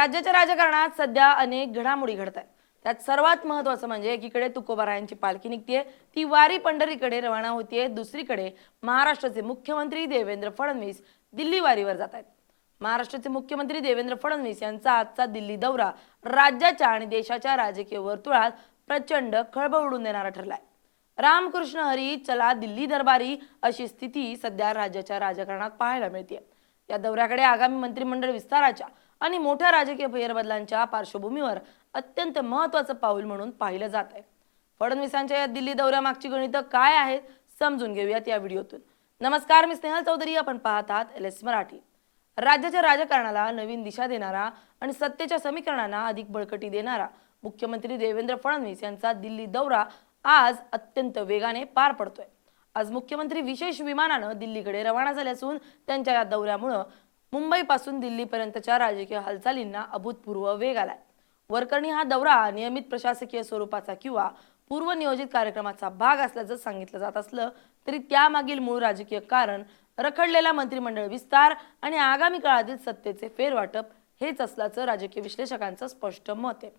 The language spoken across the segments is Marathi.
राज्याच्या राजकारणात सध्या अनेक घडामोडी घडत आहेत. त्यात सर्वात महत्त्वाचं म्हणजे एकीकडे तुकोबारायांची पालखी निघतेय, ती वारी पंढरीकडे रवाना होतीये. दुसरीकडे महाराष्ट्राचे मुख्यमंत्री देवेंद्र फडणवीस दिल्ली वारीवर जात आहेत. महाराष्ट्राचे मुख्यमंत्री देवेंद्र फडणवीस यांचा आजचा दिल्ली दौरा राज्याच्या आणि देशाच्या राजकीय वर्तुळात प्रचंड खळबळ उडून देणारा ठरलाय. रामकृष्ण हरी चला दिल्ली दरबारी अशी स्थिती सध्या राज्याच्या राजकारणात पाहायला मिळते. या दौऱ्याकडे आगामी मंत्रिमंडळ विस्ताराच्या आणि मोठ्या राजकीय फेरबदलांच्या पार्श्वभूमीवर अत्यंत महत्त्वाचं पाऊल म्हणून पाहिलं जात आहे. फडणवीसांच्या या दिल्ली दौऱ्यामागची गणितं काय आहेत समजून घेऊयात या व्हिडिओतून. नमस्कार, मी स्नेहल चौधरी. आपण पाहत आहात LS मराठी. राज्याच्या राजकारणाला नवीन दिशा देणारा आणि सत्तेच्या समीकरणांना अधिक बळकटी देणारा मुख्यमंत्री देवेंद्र फडणवीस यांचा दिल्ली दौरा आज अत्यंत वेगाने पार पडतोय. आज मुख्यमंत्री विशेष विमानानं दिल्लीकडे रवाना झाले असून त्यांच्या या दौऱ्यामुळे मुंबईपासून दिल्लीपर्यंतच्या राजकीय हालचालींना अभूतपूर्व वेग आलाय. वरकरणी हा दौरा नियमित प्रशासकीय स्वरूपाचा किंवा पूर्वनियोजित कार्यक्रमाचा भाग असल्याचं सांगितलं जात असलं तरी त्यामागील मूळ राजकीय कारण रखडलेला मंत्रिमंडळ विस्तार आणि आगामी काळातील सत्तेचे फेरवाटप हेच असल्याचं राजकीय विश्लेषकांचं स्पष्ट मत आहे.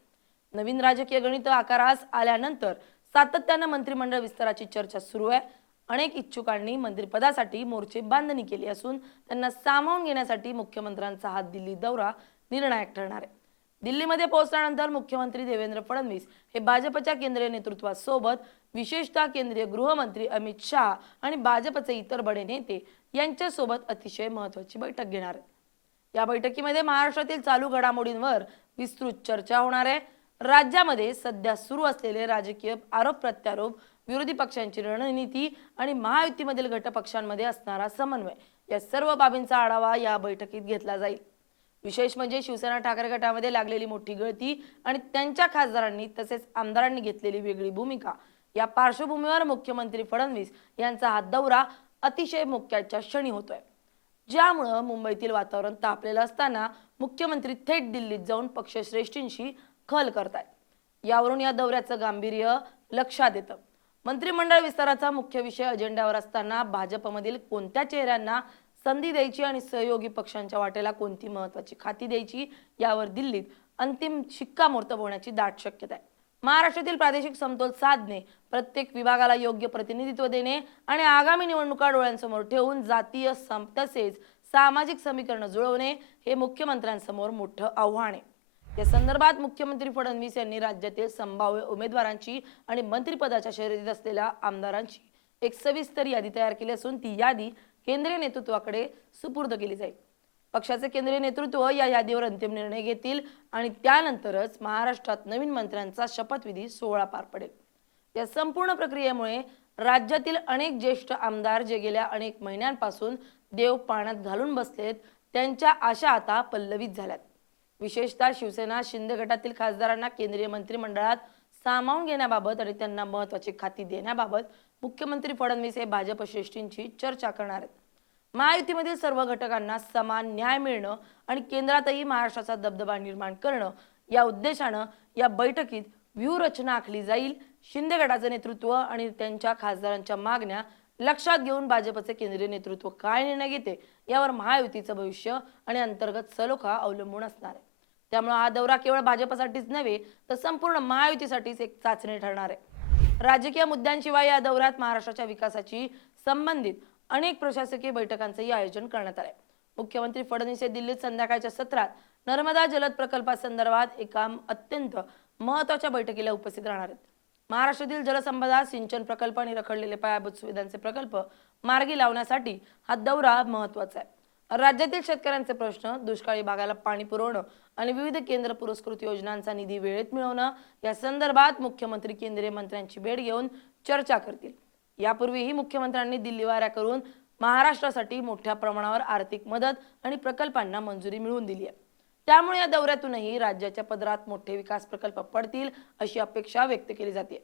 नवीन राजकीय गणित आकारास आल्यानंतर सातत्यानं मंत्रिमंडळ विस्ताराची चर्चा सुरू आहे. अनेक इच्छुकांनी मंत्रिपदासाठी मोर्चे बांधणी केली असून त्यांना सामावून घेण्यासाठी मुख्यमंत्र्यांचा हा दिल्ली दौरा निर्णायक ठरणार आहे. दिल्लीमध्ये पोहोचल्यानंतर मुख्यमंत्री देवेंद्र फडणवीस हे भाजपच्या केंद्रीय नेतृत्वासोबत विशेषतः केंद्रीय गृहमंत्री अमित शहा आणि भाजपचे इतर बडे नेते यांच्यासोबत अतिशय महत्त्वाची बैठक घेणार आहेत. या बैठकीमध्ये महाराष्ट्रातील चालू घडामोडींवर विस्तृत चर्चा होणार आहे. राज्यामध्ये सध्या सुरू असलेले राजकीय आरोप प्रत्यारोप, विरोधी पक्षांची रणनीती आणि महायुतीमधील घटकपक्षांमध्ये असणारा समन्वय या सर्व बाबींचा आढावा या बैठकीत घेतला जाईल. विशेष म्हणजे शिवसेना ठाकरे गटामध्ये लागलेली मोठी गळती आणि त्यांच्या खासदारांनी तसेच आमदारांनी घेतलेली वेगळी भूमिका या पार्श्वभूमीवर मुख्यमंत्री फडणवीस यांचा हा दौरा अतिशय मोक्याच्या क्षणी होतोय. ज्यामुळे मुंबईतील वातावरण तापलेलं असताना मुख्यमंत्री थेट दिल्लीत जाऊन पक्षश्रेष्ठींशी खल करतायत. यावरून या दौऱ्याचं गांभीर्य लक्षात येतं. मंत्रिमंडळ विस्ताराचा मुख्य विषय अजेंड्यावर असताना भाजपमधील कोणत्या चेहऱ्यांना संधी द्यायची आणि सहयोगी पक्षांच्या वाटेला कोणती महत्त्वाची खाती द्यायची यावर दिल्लीत अंतिम शिक्कामोर्तब होण्याची दाट शक्यता आहे. महाराष्ट्रातील प्रादेशिक समतोल साधणे, प्रत्येक विभागाला योग्य प्रतिनिधित्व देणे आणि आगामी निवडणुका डोळ्यांसमोर ठेवून जातीय तसेच सामाजिक समीकरण जुळवणे हे मुख्यमंत्र्यांसमोर मोठं आव्हान आहे. या संदर्भात मुख्यमंत्री फडणवीस यांनी राज्यातील संभाव्य उमेदवारांची आणि मंत्रिपदाच्या शर्यतीत असलेल्या आमदारांची एक सविस्तर यादी तयार केली असून ती यादी केंद्रीय नेतृत्वाकडे सुपूर्द केली जाईल. पक्षाचे केंद्रीय नेतृत्व या यादीवर अंतिम निर्णय घेतील आणि त्यानंतरच महाराष्ट्रात नवीन मंत्र्यांचा शपथविधी सोहळा पार पडेल. या संपूर्ण प्रक्रियेमुळे राज्यातील अनेक ज्येष्ठ आमदार जे गेल्या अनेक महिन्यांपासून देव पाण्यात घालून बसलेत त्यांच्या आशा आता पल्लवित झाल्यात. विशेषतः शिवसेना शिंदे गटातील खासदारांना केंद्रीय मंत्रिमंडळात सामावून घेण्याबाबत आणि त्यांना महत्त्वाची खाती देण्याबाबत मुख्यमंत्री फडणवीस हे भाजप श्रेष्ठींची चर्चा करणार आहेत. महायुतीमधील सर्व घटकांना समान न्याय मिळणं आणि केंद्रातही महाराष्ट्राचा दबदबा निर्माण करणं या उद्देशानं या बैठकीत व्यूहरचना आखली जाईल. शिंदे गटाचे नेतृत्व आणि त्यांच्या खासदारांच्या मागण्या लक्षात घेऊन भाजपचे केंद्रीय नेतृत्व काय निर्णय घेते यावर महायुतीचं भविष्य आणि अंतर्गत सलोखा अवलंबून असणार आहे. त्यामुळे हा दौरा केवळ भाजपसाठीच नव्हे तर संपूर्ण महायुतीसाठीच एक चाचणी ठरणार आहे. राजकीय मुद्द्यांशिवाय या दौऱ्यात महाराष्ट्राच्या विकासाशी संबंधित अनेक प्रशासकीय बैठकांचंही आयोजन करण्यात आलंय. मुख्यमंत्री फडणवीस हे दिल्लीत संध्याकाळच्या सत्रात नर्मदा जलद प्रकल्पासंदर्भात एका अत्यंत महत्त्वाच्या बैठकीला उपस्थित राहणार आहेत. महाराष्ट्रातील जलसंपदा, सिंचन प्रकल्प आणि रखडलेले पायाभूत सुविधांचे प्रकल्प मार्गी लावण्यासाठी हा दौरा महत्त्वाचा आहे. राज्यातील शेतकऱ्यांचे प्रश्न, दुष्काळी भागाला पाणी पुरवणं आणि विविध केंद्र पुरस्कृत योजनांचा निधी वेळेत मिळवणं या संदर्भात मुख्यमंत्री केंद्रीय मंत्र्यांची भेट घेऊन चर्चा करतील. यापूर्वीही मुख्यमंत्र्यांनी दिल्ली वाऱ्या करून महाराष्ट्रासाठी मोठ्या प्रमाणावर आर्थिक मदत आणि प्रकल्पांना मंजुरी मिळवून दिली आहे. त्यामुळे या दौऱ्यातूनही राज्याच्या पदरात मोठे विकास प्रकल्प पडतील अशी अपेक्षा व्यक्त केली जाते.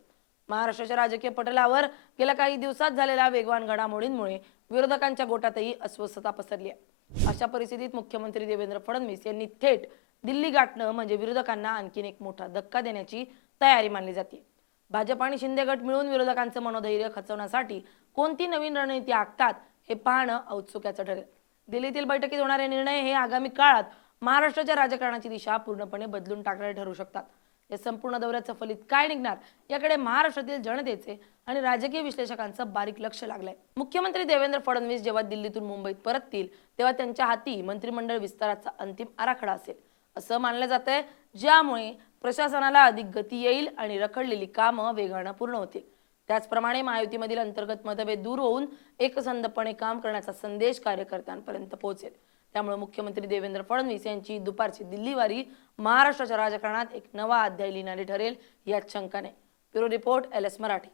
महाराष्ट्राच्या राजकीय पटलावर गेल्या काही दिवसात झालेल्या वेगवान घडामोडींमुळे विरोधकांच्या गोटातही अस्वस्थता पसरली आहे. अशा परिस्थितीत मुख्यमंत्री देवेंद्र फडणवीस यांनी थेट दिल्ली गाठणं म्हणजे विरोधकांना आणखीन एक मोठा धक्का देण्याची तयारी मानली जाते. भाजप आणि शिंदे गट मिळून विरोधकांचं मनोधैर्य खचवण्यासाठी कोणती नवीन रणनीती आखतात हे पाहणं औत्सुक्याचं ठरेल. दिल्लीतील बैठकीत होणारे निर्णय हे आगामी काळात महाराष्ट्राच्या राजकारणाची दिशा पूर्णपणे बदलून टाकणारे ठरू शकतात. या संपूर्ण दौऱ्याचं फलित काय निघणार याकडे महाराष्ट्रातील जनतेचे आणि राजकीय विश्लेषकांचं बारीक लक्ष लागलंय. मुख्यमंत्री देवेंद्र फडणवीस जेव्हा दिल्लीतून मुंबईत परततील तेव्हा त्यांच्या हाती मंत्रिमंडळ विस्ताराचा अंतिम आराखडा असेल असं मानलं जातंय, ज्यामुळे प्रशासनाला अधिक गती येईल आणि रखडलेली कामं वेगानं पूर्ण होतील. त्याचप्रमाणे महायुतीमधील अंतर्गत मतभेद दूर होऊन एकसंधपणे काम करण्याचा संदेश कार्यकर्त्यांपर्यंत पोहोचेल. त्यामुळे मुख्यमंत्री देवेंद्र फडणवीस यांची दुपारची दिल्ली वारी महाराष्ट्राच्या राजकारणात एक नवा अध्याय लिहिणारी ठरेल यात शंका नाही. Bureau report LS Marathi.